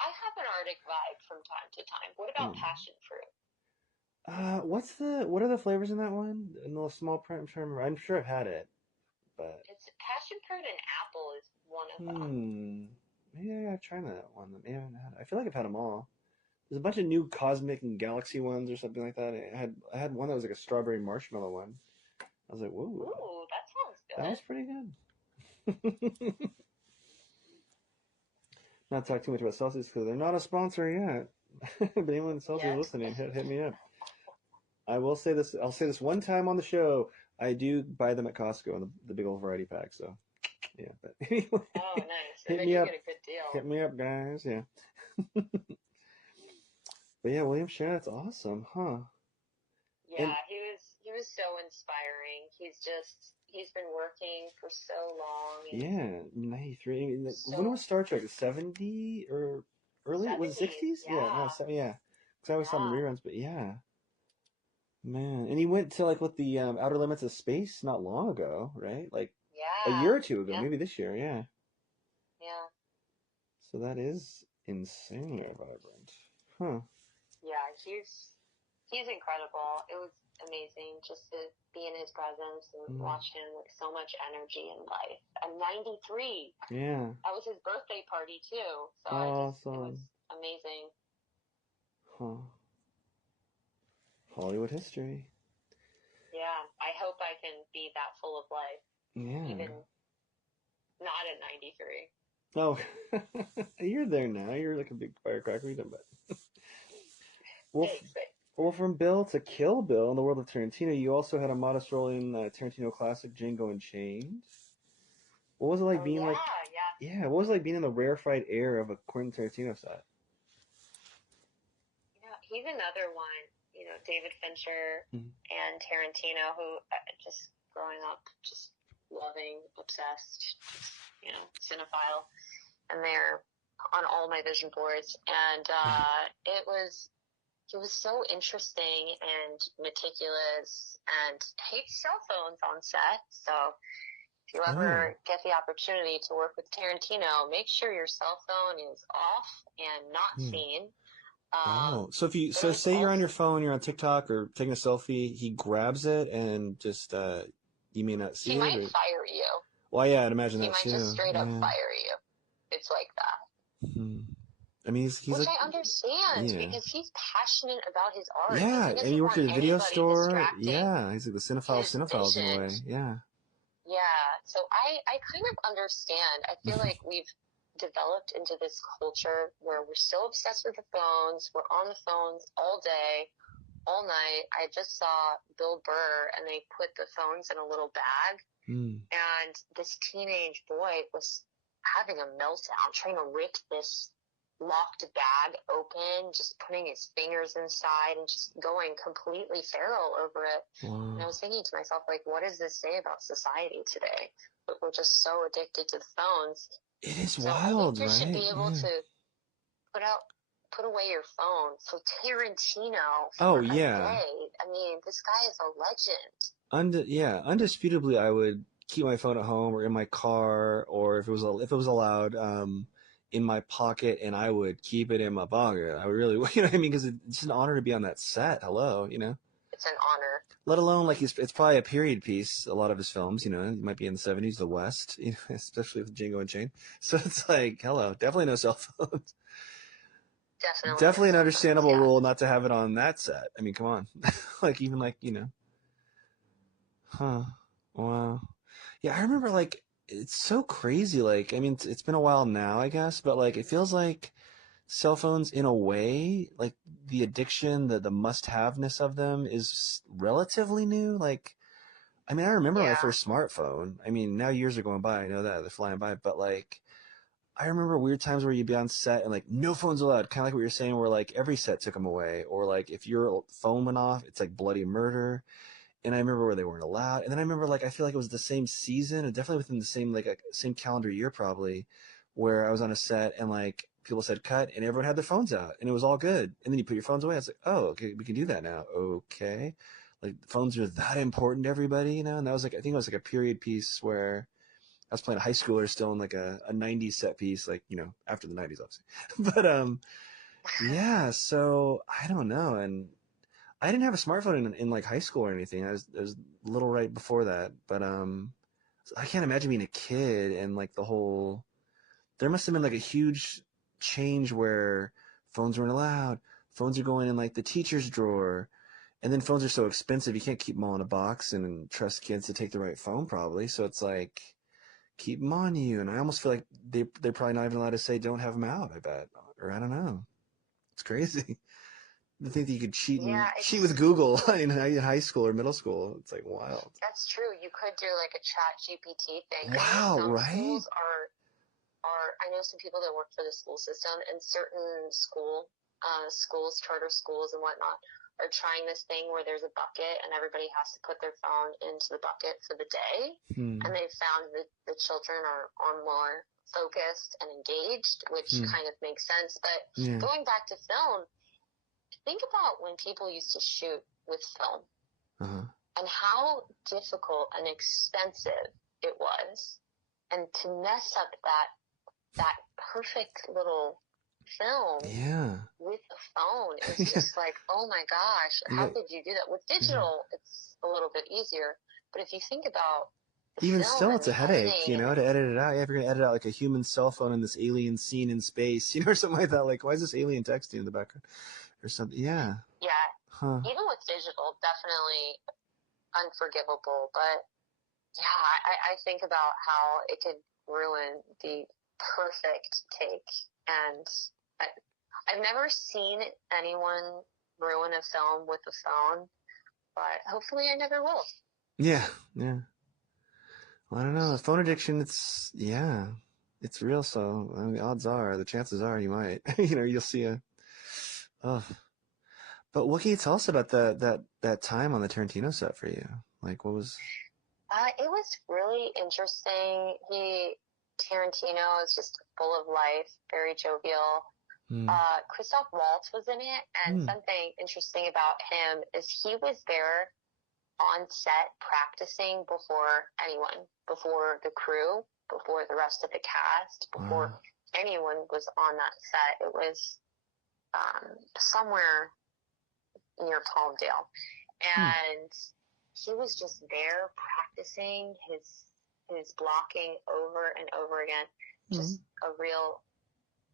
I have an Arctic vibe from time to time. What about Hmm. passion fruit? What are the flavors in that one? In the small print, I'm trying to remember. I'm sure I've had it, but It's passion fruit and apple is one of them. hmm. Maybe I've tried that one. Maybe I haven't had it. I feel like I've had them all. There's a bunch of new cosmic and galaxy ones or something like that. I had one that was like a strawberry marshmallow one. I was like, whoa, Ooh, that sounds that was good. pretty good. Not talk too much about Celsius because they're not a sponsor yet. But anyone at Celsius Yet. listening, hit me up. I will say this. I'll say this one time on the show. I do buy them at Costco in the big old variety pack. So yeah. But anyway, Oh, nice. I hit bet me you up. get a good deal. Hit me up, guys. Yeah. But yeah, William Shatner's awesome, huh? And Yeah, he was so inspiring. He's been working for so long and yeah, 93. I mean, when so was Star Trek? 70 or early? Was it 70s. 60s? Yeah, no, Yeah. yeah. Because I always saw them in Yeah. reruns, but yeah. Man, and he went to like with the Outer Limits of Space not long ago, right? Like a year Yeah. or two ago, Yeah. maybe this year, yeah. Yeah. So that is insanely vibrant. Huh. Yeah, he's incredible. It was amazing just to be in his presence and Mm. watch him with so much energy and life. I'm 93. Yeah. That was his birthday party too. So it was Awesome. amazing. Huh. Hollywood history. Yeah, I hope I can be that full of life, Yeah. even not at 93. Oh, you're there now. You're like a big firecracker, you but well, Thanks. well, from Bill to Kill Bill in the world of Tarantino, you also had a modest role in Tarantino classic Django Unchained. What was it like Oh being like, yeah, yeah. yeah, what was it like being in the rarefied air of a Quentin Tarantino set? He's another one. David Fincher Mhm. and Tarantino, who just growing up, just loving, obsessed, cinephile, and they're on all my vision boards. And it was so interesting and meticulous, and hates cell phones on set. So if you Oh, ever get the opportunity to work with Tarantino, make sure your cell phone is off and not hmm. seen. Oh. But So it was say you're on your also, phone, you're on TikTok or taking a selfie, he grabs it and just you may not he see it might or fire you. well, yeah, I'd imagine He that might just too. straight up Yeah. fire you. It's like that. Hmm. I mean, he's Which like, I understand yeah. because he's passionate about his art and Yeah, he and he doesn't worked want at a video anybody store. distracting Yeah, he's like the cinephile of his cinephiles in a vision. way. Yeah. Yeah. So I kind of understand. I feel like we've developed into this culture where we're so obsessed with the phones. We're on the phones all day, all night. I just saw Bill Burr and they put the phones in a little bag Mm. and this teenage boy was having a meltdown, trying to rip this locked bag open, just putting his fingers inside and just going completely feral over it. And I Wow. was thinking to myself, like, what does this say about society today? But we're just so addicted to the phones. It is So I think wild, you should right? be able Yeah. to put away your phone. So Tarantino Oh, for a yeah. day. I mean, this guy is a legend. Yeah, undisputably, I would keep my phone at home or in my car, or if it was allowed, in my pocket, and I would keep it in my pocket. I would really, you know what I mean? Because it's an honor to be on that set. Hello, you know. It's an honor. Let alone like it's probably a period piece. A lot of his films, you know, he might be in the '70s, the West, you know, especially with Django Unchained. So it's like, hello, definitely no cell phones. Definitely no Definitely an cell phones, understandable yeah. rule not to have it on that set. I mean, come on, like even like you know, huh? Wow. Yeah, I remember like it's so crazy. Like, I mean, it's been a while now, I guess, but like it feels like cell phones in a way, like the addiction, the must-have-ness of them is relatively new. Like, I mean, I remember my Yeah. first smartphone. I mean, now years are going by. I know that they're flying by, but like, I remember weird times where you'd be on set and like no phones allowed, kind of like what you're saying, where like every set took them away, or like if your phone went off, it's like bloody murder. And I remember where they weren't allowed. And then I remember like I feel like it was the same season, and definitely within the same like same calendar year probably, where I was on a set and like people said cut, and everyone had their phones out, and it was all good. And then you put your phones away. I was like, oh, okay, we can do that now. Okay, like phones are that important to everybody, you know. And that was like, I think it was like a period piece where I was playing a high schooler still in like a 90s set piece, like, you know, after the 90s, obviously. But yeah, so I don't know. And I didn't have a smartphone in like high school or anything. I was a little right before that. But I can't imagine being a kid and like the whole, there must have been like a huge change where phones weren't allowed. Phones are going in like the teacher's drawer. And then phones are so expensive, you can't keep them all in a box and trust kids to take the right phone probably. So it's like, keep them on you. And I almost feel like they're probably not even allowed to say don't have them out, I bet. Or I don't know. It's crazy. To think that you could Yeah, cheat with Google in high school or middle school. It's like wild. that's true. You could do like a chat GPT thing. I know Wow, some right? schools I know some people that work for the school system, and certain schools, charter schools and whatnot, are trying this thing where there's a bucket and everybody has to put their phone into the bucket for the day. And they've found that the children are more focused and engaged, which kind of makes sense. But going back to film, think about when people used to shoot with film and how difficult and expensive it was. And to mess up that perfect little film with a phone is just like, oh my gosh, how could you do that? With digital, it's a little bit easier. But if you think about the even film still, and it's a the headache, editing you know, to edit it out. Yeah, if you're going to edit out like a human cell phone in this alien scene in space, you know, or something like that. Like, why is this alien texting in the background or something? Yeah. yeah, Huh. even with digital, definitely unforgivable. But yeah, I think about how it could ruin the perfect take. And I've never seen anyone ruin a film with a phone, but hopefully I never will. Yeah. Yeah. Well, I don't know. Phone addiction, it's real. So I mean, the chances are you might, you know, you'll see oh. But what can you tell us about that time on the Tarantino set for you? Like, what was? It was really interesting. Tarantino is just full of life, very jovial. Christoph Waltz was in it, and something interesting about him is he was there on set practicing before anyone, before the crew, before the rest of the cast, before anyone was on that set. It was somewhere near Palmdale, and he was just there practicing his blocking over and over again. Just a real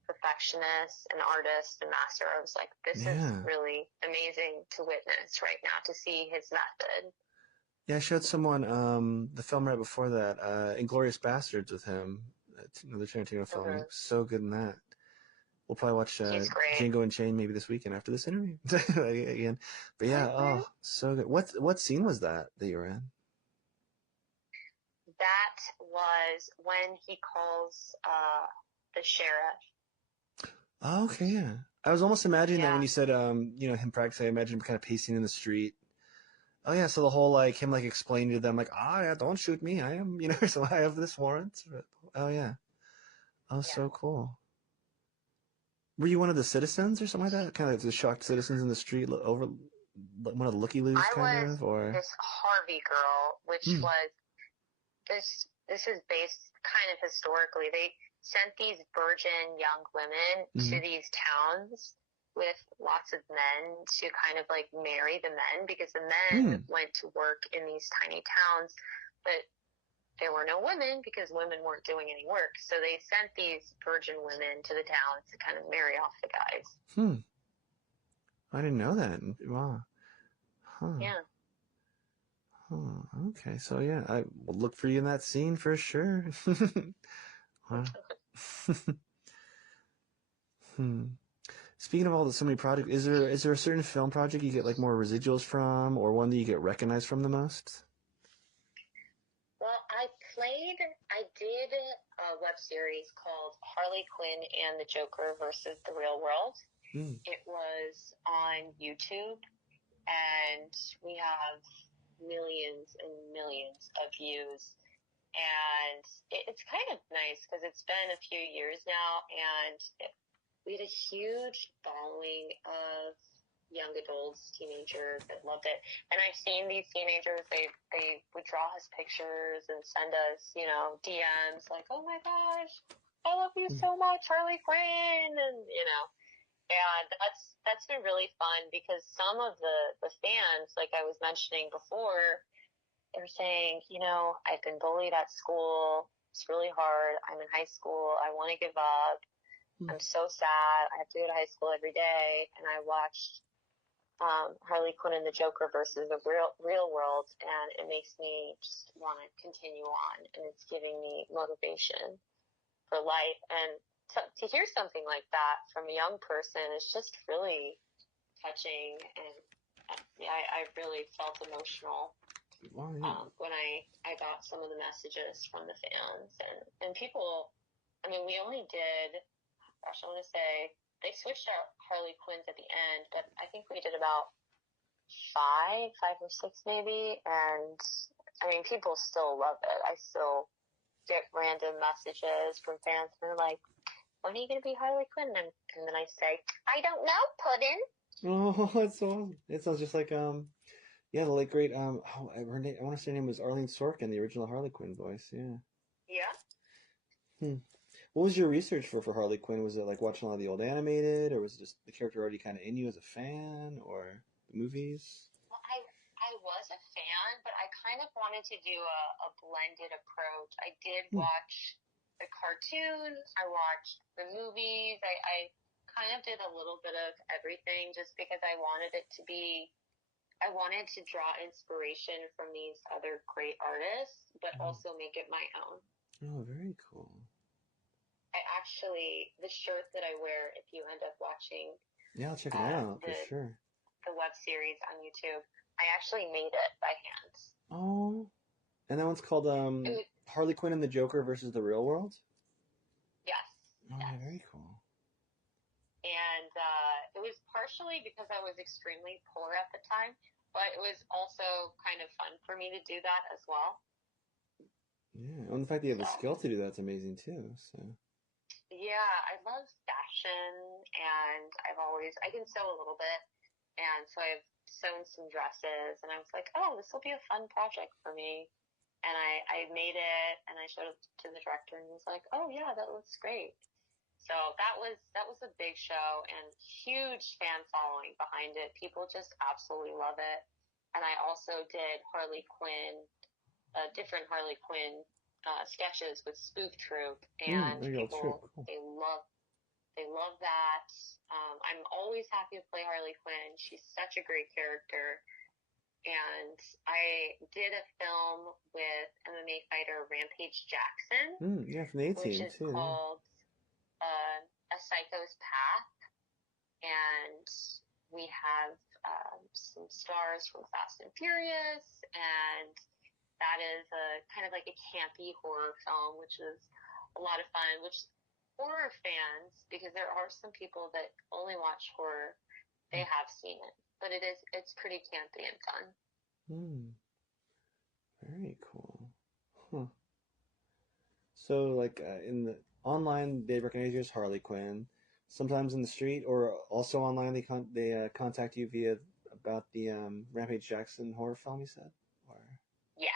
perfectionist, an artist, a master. I was like, this is really amazing to witness right now, to see his method. Yeah, I showed someone the film right before that, Inglourious Bastards with him, another Tarantino film. He was so good in that. We'll probably watch Django Unchained maybe this weekend after this interview again. But yeah, so good. What scene was that you were in? That was when he calls the sheriff. Oh, okay, yeah. I was almost imagining that when you said, you know, him practicing, I imagined him kind of pacing in the street. Oh yeah, so the whole like him like explaining to them like, yeah, don't shoot me, I am, you know, so I have this warrant. Oh yeah. Oh, so cool. Were you one of the citizens or something like that? Kind of like the shocked citizens in the street over one of the looky-loos kind of? Or this Harvey girl, which was this is based kind of historically. They sent these virgin young women to these towns with lots of men to kind of like marry the men, because the men went to work in these tiny towns, but there were no women because women weren't doing any work. So they sent these virgin women to the towns to kind of marry off the guys. I didn't know that. Wow. Huh. Yeah. Oh, okay. So yeah, I will look for you in that scene for sure. Wow. Speaking of so many projects, is there a certain film project you get like more residuals from, or one that you get recognized from the most? Well, I did a web series called Harley Quinn and the Joker versus the Real World. It was on YouTube, and we have millions and millions of views. And it's kind of nice because it's been a few years now, and we had a huge following of young adults, teenagers that loved it. And I've seen these teenagers, they would draw us pictures and send us, you know, DMs like, oh my gosh, I love you so much, Harley Quinn, and, you know. And that's been really fun because some of the fans, like I was mentioning before, they're saying, you know, I've been bullied at school. It's really hard. I'm in high school. I want to give up. I'm so sad. I have to go to high school every day. And I watched Harley Quinn and the Joker versus the real world, and it makes me just want to continue on. And it's giving me motivation for life. And to hear something like that from a young person is just really touching. And yeah, I really felt emotional. Wow, yeah. When I got some of the messages from the fans and people. I mean, we only did, gosh, I want to say, they switched out Harley Quinns at the end, but I think we did about five or six maybe, and I mean, people still love it. I still get random messages from fans, and they're like, when are you going to be Harley Quinn? And then I say, I don't know, Puddin'. Oh, that's so awesome. It sounds just like yeah, the late great her name, I want to say her name was Arlene Sorkin, the original Harley Quinn voice. Yeah. Yeah. What was your research for Harley Quinn? Was it like watching a lot of the old animated, or was it just the character already kind of in you as a fan, or the movies? Well, I was a fan, but I kind of wanted to do a blended approach. I did watch the cartoon, I watched the movies, I kind of did a little bit of everything just because I wanted to draw inspiration from these other great artists, but also make it my own. Oh, very cool. The shirt that I wear, if you end up watching, yeah, I'll check it out for sure. The web series on YouTube, I actually made it by hand. Oh, and that one's called Harley Quinn and the Joker versus the Real World. Yes. Oh, yes. Yeah, very cool. And it was partially because I was extremely poor at the time, but it was also kind of fun for me to do that as well. Yeah, and the fact that you have the skill to do that's amazing too. So. Yeah, I love fashion, and I can sew a little bit, and so I've sewn some dresses, and I was like, oh, this will be a fun project for me. And I made it, and I showed it to the director, and he was like, oh yeah, that looks great. So that was a big show, and huge fan following behind it. People just absolutely love it. And I also did Harley Quinn, different Harley Quinn sketches with Spoof Troop, and people cool. they love that. I'm always happy to play Harley Quinn. She's such a great character. And I did a film with MMA fighter Rampage Jackson, yeah, from the which is too, called A Psycho's Path, and we have some stars from Fast and Furious, and that is a kind of like a campy horror film, which is a lot of fun, which horror fans, because there are some people that only watch horror, they have seen it, but it's pretty campy and fun. Very cool. Huh. So like in the online they recognize you as Harley Quinn. Sometimes in the street or also online they contact you via about the Rampage Jackson horror film you said? Or... Yes.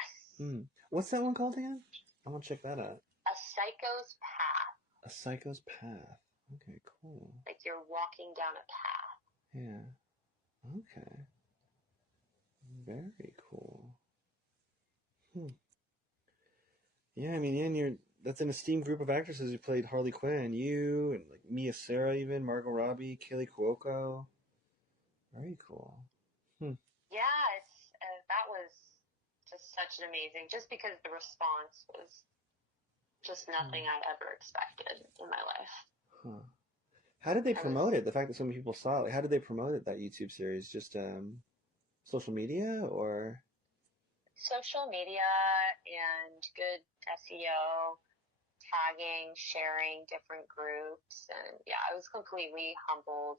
What's that one called again? I want to check that out. A Psycho's Path. A Psycho's Path. Okay, cool. Like you're walking down a path. Yeah. Okay. Very cool. Yeah, I mean, that's an esteemed group of actresses who played Harley Quinn. You and like Mia Sara, even Margot Robbie, Kaylee Cuoco. Very cool. Yeah, that was just such an amazing. Just because the response was just nothing I'd ever expected in my life. Huh. How did they promote it? The fact that so many people saw it. How did they promote it? That YouTube series? Just social media or? Social media and good SEO, tagging, sharing different groups, and yeah, I was completely humbled,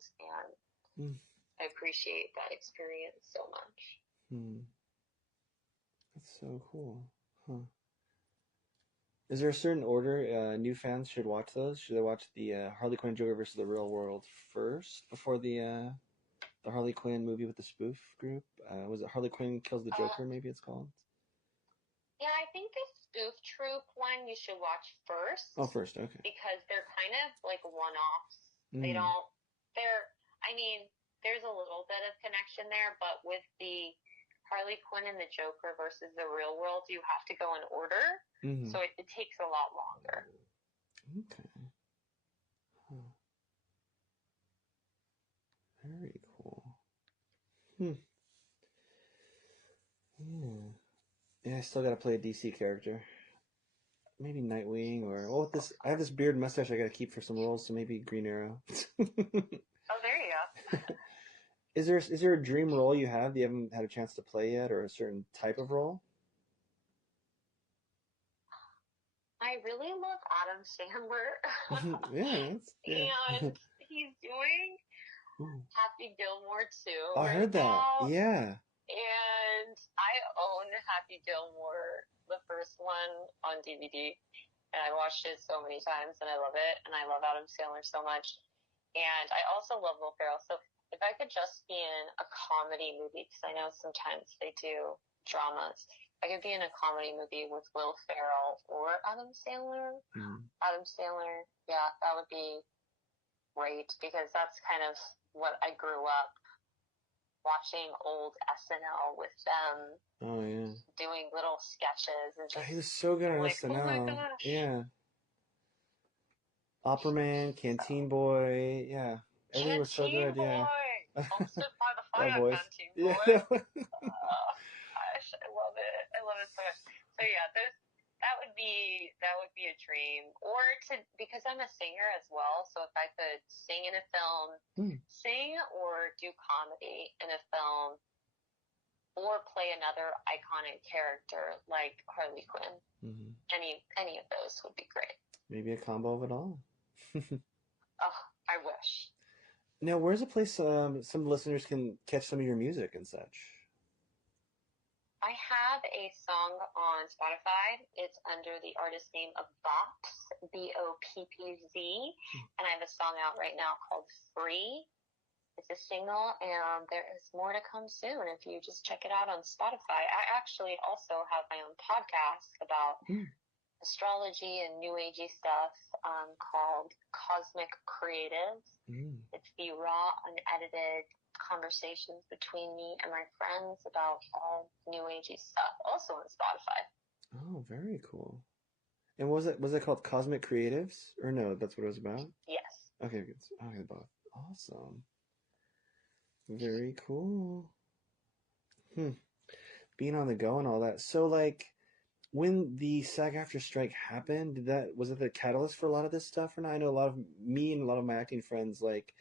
and I appreciate that experience so much. That's so cool. Huh. Is there a certain order new fans should watch those? Should they watch the Harley Quinn Joker versus the Real World first before the Harley Quinn movie with the spoof group? Was it Harley Quinn Kills the Uh, Joker? Maybe it's called. yeah, I think the spoof troop one you should watch Oh, first first. Okay. because they're kind of like one-offs. They Mm. don't, they're, I mean, there's a little bit of connection there, but with the Harley Quinn and the Joker versus the real world, you have to go in order. Mm-hmm. So it takes a lot longer. Okay. Huh. Very cool. Hmm. Yeah. Yeah, I still gotta play a DC character. Maybe Nightwing or well, with this I have this beard and mustache I gotta keep for some roles, so maybe Green Arrow. Oh, there you go. Is there a dream role you have that you haven't had a chance to play yet, or a certain type of role? I really love Adam Sandler. Yeah, yeah. And he's doing Ooh. Happy Gilmore 2 I right heard that. now. Yeah. And I own Happy Gilmore, the first one, on DVD. And I watched it so many times and I love it. And I love Adam Sandler so much. And I also love Will Ferrell. So if I could just be in a comedy movie, because I know sometimes they do dramas, I could be in a comedy movie with Will Ferrell or Adam Sandler. Mm. Adam Sandler, yeah, that would be great because that's kind of what I grew up watching old SNL with them Oh yeah. doing little sketches and God, just he was so good being on like, oh my SNL. gosh, Yeah. Opera Man, so Canteen Boy. Yeah. Everything was so Canteen good. Yeah. Boy, don't sit by the That fire, voice. Canteen Yeah. Boy. Gosh, I love it. I love it so much. So yeah, that would be a dream. Or to because I'm a singer as well, so if I could sing in a film, Hmm. sing or do comedy in a film, or play another iconic character like Harley Quinn. Mm-hmm. Any of those would be great. Maybe a combo of it all. Oh, I wish. Now, where's a place some listeners can catch some of your music and such? I have a song on Spotify. It's under the artist name of Boppz, Boppz, and I have a song out right now called Free. It's a single, and there is more to come soon if you just check it out on Spotify. I actually also have my own podcast about Mm. astrology and new agey stuff called Cosmic Creatives. Mm. It's the raw, unedited conversations between me and my friends about all new agey stuff, also on Spotify. Oh, very cool. And was it called Cosmic Creatives? Or no, that's what it was about? Yes. Okay, good. Okay, both. Awesome. Very cool. Hmm. Being on the go and all that. So like when the SAG-AFTRA strike happened, was it the catalyst for a lot of this stuff or not? I know a lot of me and a lot of my acting friends like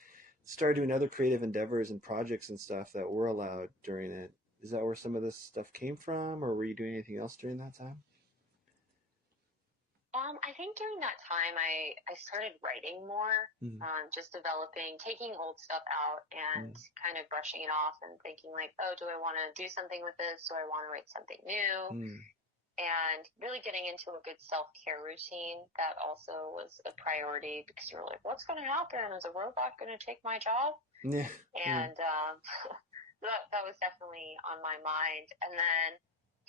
started doing other creative endeavors and projects and stuff that were allowed during it. Is that where some of this stuff came from, or were you doing anything else during that time? I think during that time I started writing more, Mm. just developing, taking old stuff out and Mm. kind of brushing it off and thinking like, oh, do I want to do something with this? Do I want to write something new? Mm. And really getting into a good self-care routine. That also was a priority because you were like, what's going to happen? Is a robot going to take my job? Yeah. And that was definitely on my mind. And then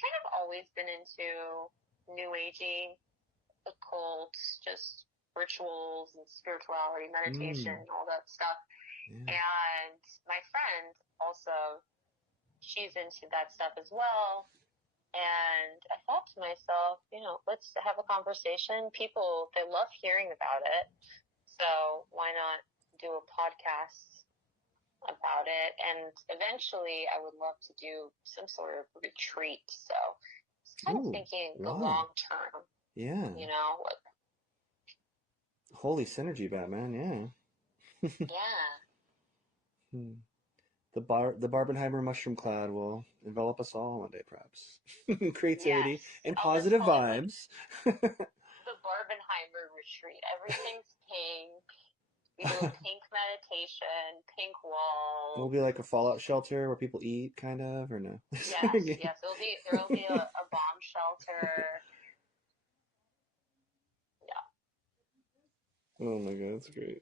kind of always been into new agey, occult, just rituals and spirituality, meditation, all that stuff. Yeah. And my friend also, she's into that stuff as well. And I thought to myself, let's have a conversation. People, they love hearing about it. So why not do a podcast about it? And eventually I would love to do some sort of retreat. So it's kind of Ooh, thinking the wow. long term, Yeah. like, Holy synergy, Batman. Yeah. yeah. Hmm. The Barbenheimer mushroom cloud will envelop us all one day, perhaps. Yes. Creativity and I'll just positive call it like vibes. the Barbenheimer retreat. Everything's pink. We do a pink meditation, pink It'll walls. be like a fallout shelter where people eat, kind of, or no? Yes. There will be a bomb shelter. Oh my god, that's great.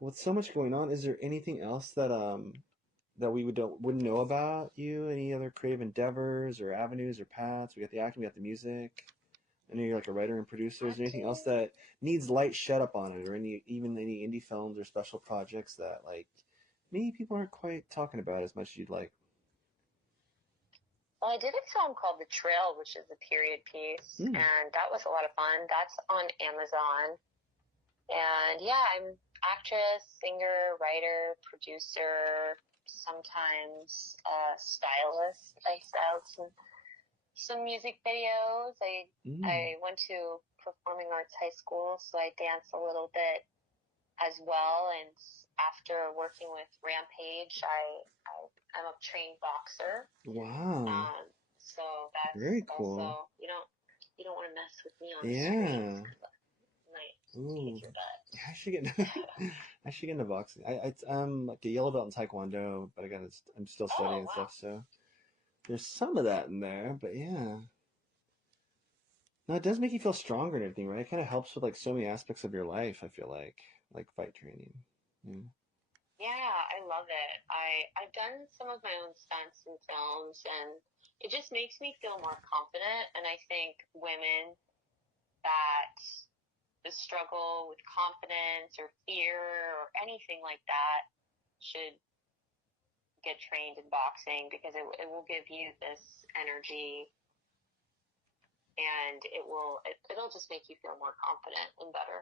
With so much going on, is there anything else that we wouldn't know about you? Any other creative endeavors or avenues or paths? We got the acting, we got the music. I know you're like a writer and producer. Is there anything else Acting. that needs light shed up on it, or any indie films or special projects that like maybe people aren't quite talking about as much as you'd like? Well, I did a film called The Trail, which is a period piece, Hmm. and that was a lot of fun. That's on Amazon. And yeah, I'm actress, singer, writer, producer, sometimes stylist. I styled some music videos. Hmm. I went to performing arts high school, so I dance a little bit as well. And after working with Rampage, I'm a trained boxer. Wow. Um, so that's Very cool. also you don't want to mess with me on the screens Yeah. because I might kick Ooh. your butt. I should get I should get into boxing. I'm like a yellow belt in Taekwondo, but I'm still studying Oh and wow. stuff, so there's some of that in there, but yeah. No, it does make you feel stronger and everything, right? It kind of helps with like so many aspects of your life, I feel like fight training. Yeah. Yeah, I love it. I've done some of my own stunts in films, and it just makes me feel more confident. And I think women that struggle with confidence or fear or anything like that should get trained in boxing because it will give you this energy, and it'll just make you feel more confident and better.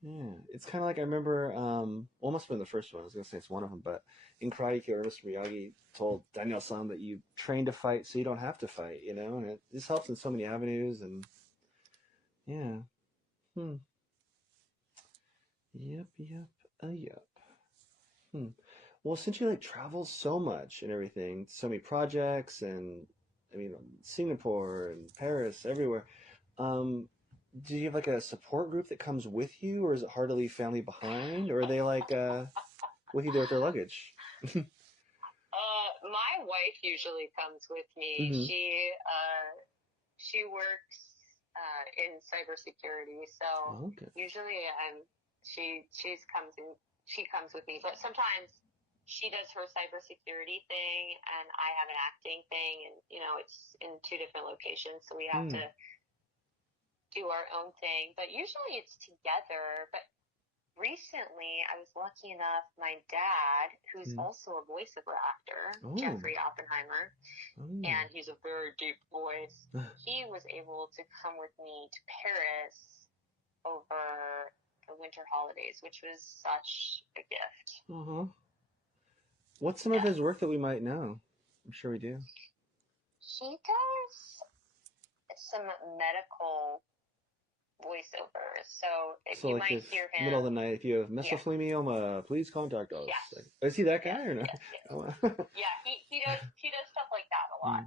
Yeah. It's kind of like I remember, almost been the first one. I was gonna say it's one of them, but in Karate Kid, Mr. Miyagi told Daniel-san that you train to fight so you don't have to fight, and it this helps in so many avenues, and yeah. Hmm. Yep, yep, yep. Hmm. Well, since you like travel so much and everything, so many projects, and I mean, Singapore and Paris, everywhere. Um, do you have like a support group that comes with you, or is it hard to leave family behind, or are they like with you there with their luggage? My wife usually comes with me. Hmm. She works in cybersecurity, so Okay. usually she comes with me. But sometimes she does her cybersecurity thing, and I have an acting thing, and it's in two different locations, so we have to Hmm. do our own thing. But usually it's together. But recently, I was lucky enough, my dad, who's Hmm. also a voiceover actor, Oh. Jeffrey Oppenheimer, Oh. and he's a very deep voice. He was able to come with me to Paris over the winter holidays, which was such a gift. Uh-huh. What's some of his work Yes. that we might know? I'm sure we do. He does some medical voiceovers, so So you like might if hear middle of him. the night, if you have Yeah. mesothelioma, please contact us. Yes. Like, is he that guy Yes. or not? Yes. Yes. Oh, Yeah. He does stuff like that a lot.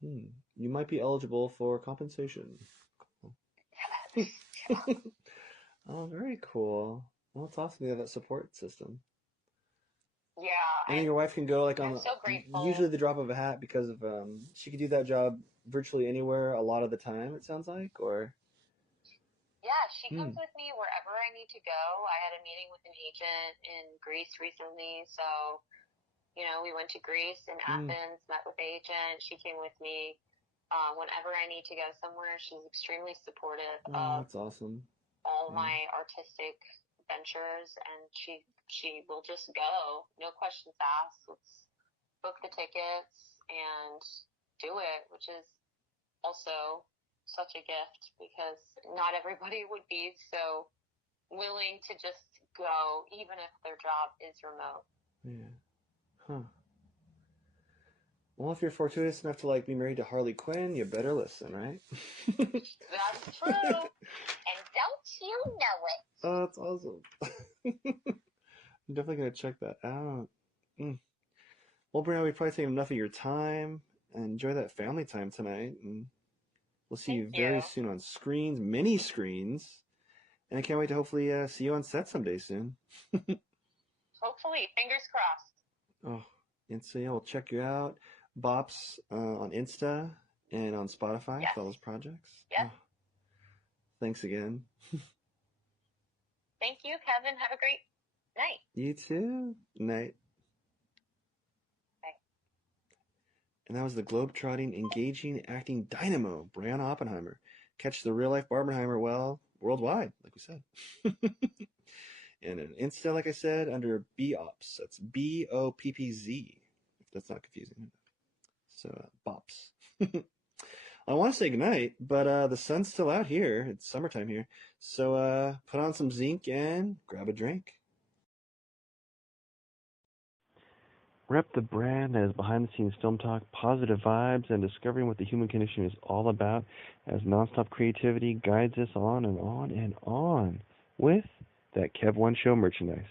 hmm. Hmm. You might be eligible for compensation. Oh, very cool. Well, it's awesome to have that support system. Yeah. And then your wife can go like I'm on so usually grateful. the drop of a hat because of she could do that job virtually anywhere a lot of the time. It sounds like, or Yeah, she hmm. comes with me wherever I need to go. I had a meeting with an agent in Greece recently, so we went to Greece and Hmm. Athens, met with the agent. She came with me. Whenever I need to go somewhere, she's extremely supportive Oh, of that's awesome. all Yeah. my artistic ventures, and she will just go, no questions asked. Let's book the tickets and do it, which is also such a gift because not everybody would be so willing to just go, even if their job is remote. Yeah. Huh. Well, if you're fortuitous enough to like be married to Harley Quinn, you better listen, right? That's true. And don't you know it? Oh, that's awesome. I'm definitely gonna check that out. Mm. Well, Brianna, we probably taken enough of your time. Enjoy that family time tonight, and we'll see Thank you very you. soon on screens, many screens. And I can't wait to hopefully see you on set someday soon. Hopefully, fingers crossed. Oh, and so yeah, we'll check you out. Bops on Insta and on Spotify Yes. for all those projects. Yep. Oh, Thanks again. Thank you, Kevin. Have a great night. You too. Night. Bye. And that was the globe-trotting, engaging, acting dynamo, Brianna Oppenheimer. Catch the Real Life Barbenheimer, well, worldwide, like we said. And an Insta, like I said, under BOPS. That's BOPPZ, if that's not confusing. So, BOPS. I want to say goodnight, but the sun's still out here. It's summertime here. So put on some zinc and grab a drink. Rep the brand as behind-the-scenes film talk, positive vibes, and discovering what the human condition is all about as nonstop creativity guides us on and on and on with that Kev1 Show merchandise.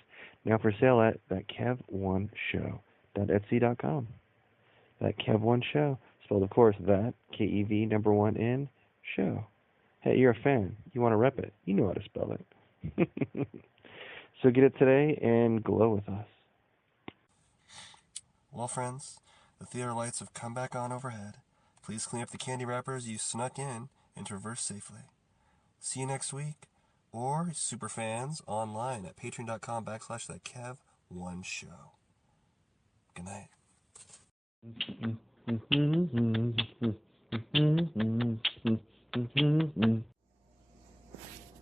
Now for sale at thatkev1show.etsy.com. That Kev1 Show, spelled of course that, K-E-V, number 1 N, show. Hey, you're a fan. You want to rep it. You know how to spell it. So get it today and glow with us. Well, friends, the theater lights have come back on overhead. Please clean up the candy wrappers you snuck in and traverse safely. See you next week, or superfans online at patreon.com/thatkev1show. Good night.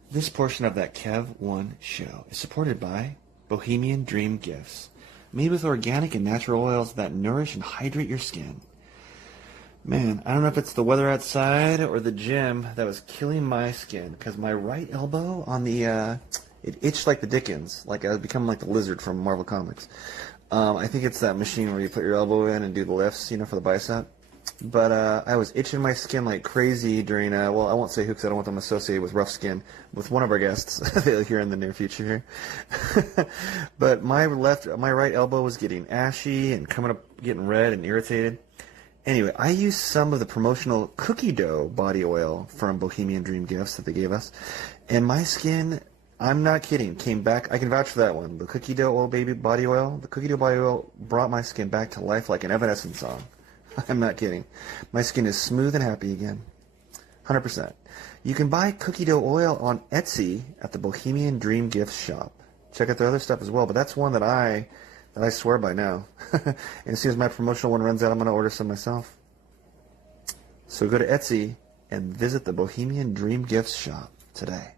This portion of that Kev1 show is supported by Bohemian Dream Gifts, made with organic and natural oils that nourish and hydrate your skin. Man, I don't know if it's the weather outside or the gym that was killing my skin, because my right elbow on the, it itched like the Dickens, like I was becoming like the lizard from Marvel Comics. I think it's that machine where you put your elbow in and do the lifts, for the bicep. But I was itching my skin like crazy during, well, I won't say who because I don't want them associated with rough skin, with one of our guests here in the near future here. But my right elbow was getting ashy and coming up, getting red and irritated. Anyway, I used some of the promotional cookie dough body oil from Bohemian Dream Gifts that they gave us, and my skin, I'm not kidding, came back. I can vouch for that one. The cookie dough oil body oil. The cookie dough body oil brought my skin back to life like an Evanescence song. I'm not kidding. My skin is smooth and happy again. 100%. You can buy cookie dough oil on Etsy at the Bohemian Dream Gifts shop. Check out their other stuff as well, but that's one that I swear by now. And as soon as my promotional one runs out, I'm going to order some myself. So go to Etsy and visit the Bohemian Dream Gifts shop today.